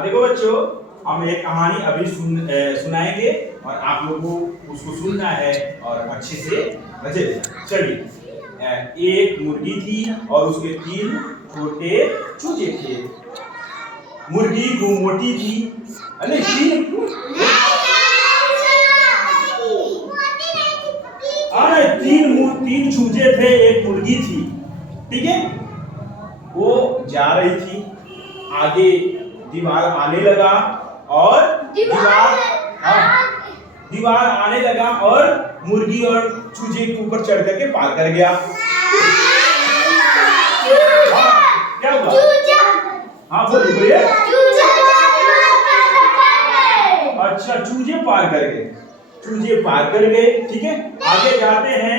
देखो बच्चों, हम एक कहानी अभी सुनाएंगे और आप लोगों को उसको सुनना है और अच्छे से मजे लेना। चलिए, एक मुर्गी थी और उसके 3 छोटे चूजे थे। मुर्गी मोटी थी। अरे तीन चूजे थे, एक मुर्गी थी। ठीक है, वो जा रही थी, आगे दीवार आने लगा और दीवार आने लगा और मुर्गी और चूजे के ऊपर चढ़ करके पार कर गया। क्या हुआ? हाँ बोलिए। अच्छा, चूजे पार कर गए। चूजे पार कर गए। ठीक है, आगे जाते हैं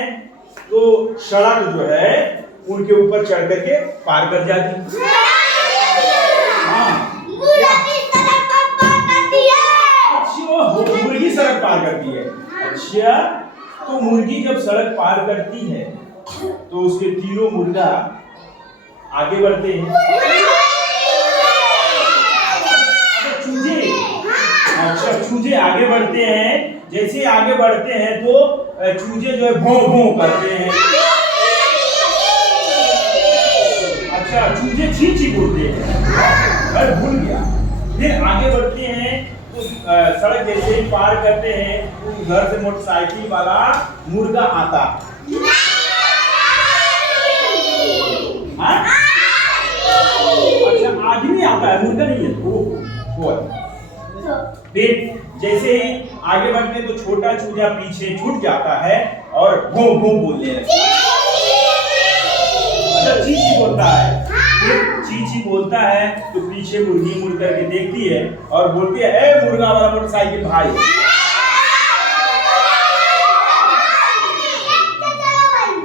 तो सड़क जो है उनके ऊपर चढ़ करके पार कर जाती। मुर्गी सड़क पार करती है। अच्छा, तो मुर्गी जब सड़क पार करती है तो उसके तीनों मुर्गा आगे बढ़ते हैं। चूजे, अच्छा चूजे आगे बढ़ते हैं। जैसे आगे बढ़ते हैं तो चूजे जो है भौं भौं करते हैं। अच्छा, चूजे ची ची बोलते हैं। अरे भूल गया। फिर आगे बढ़ते हैं तो सड़क जैसे ही पार करते हैं तो उधर से मोटरसाइकिल वाला मुर्गा आता। अच्छा, आदमी आता है, मुर्गा नहीं है। वो फिर जैसे ही आगे बढ़ते हैं तो छोटा चूजा पीछे छूट जाता है और भों भों बोलने लगता है। अच्छा, ची ची बोलता है। चीची बोलता है तो पीछे मुर्गी मुड़ करके देखती है और बोलती है, ए मुर्गा वाला मोटरसाइकिल भाई।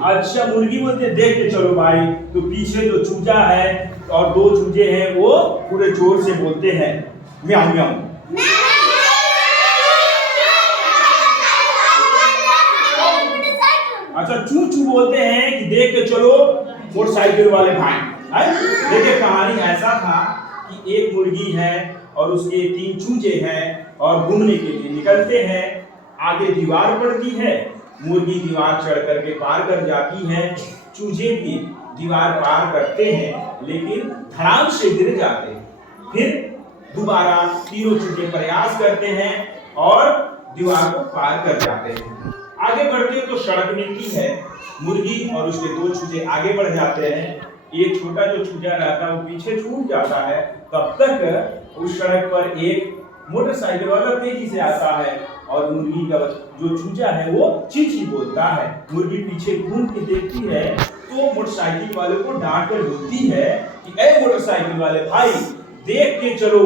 अच्छा, मुर्गी बोलती है, देख के चलो भाई। तो पीछे जो चूजा है और 2 चूजे हैं वो पूरे जोर से बोलते हैं, म्याऊ म्याऊ। अच्छा, चू चू बोलते हैं कि देख के चलो मोटरसाइकिल वाले भाई। देखिए, कहानी ऐसा था कि एक मुर्गी है और उसके 3 चूजे हैं और घूमने के लिए निकलते हैं। आगे दीवार पड़ती है, मुर्गी दीवार चढ़ करके पार कर जाती है। चूजे भी दीवार पार करते हैं लेकिन धड़ाम से गिर जाते हैं। फिर दोबारा तीनों चूजे प्रयास करते हैं और दीवार को पार कर जाते हैं। आगे बढ़ते तो सड़क मिलती है। मुर्गी और उसके 2 चूजे आगे बढ़ जाते हैं। एक छोटा जो चूजा रहता है वो पीछे छूट जाता है। तब तक उस सड़क पर एक मोटरसाइकिल वाला तेजी से आता है और मुर्गी का जो चूजा है वो ची ची बोलता है। मुर्गी पीछे घूम के देखती है तो मोटरसाइकिल वाले को डांट कर बोलती है कि ए मोटरसाइकिल वाले भाई, देख के चलो।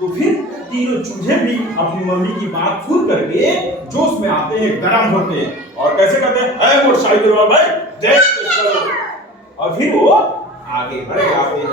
तो फिर तीनों चूजे भी अपनी मम्मी की बात सुन करके जोश में आते हैं, गरम होते हैं और कैसे कहते हैं, ए मोटरसाइकिल वाला भाई, देख के चलो। और फिर वो आगे बढ़ जाते हैं।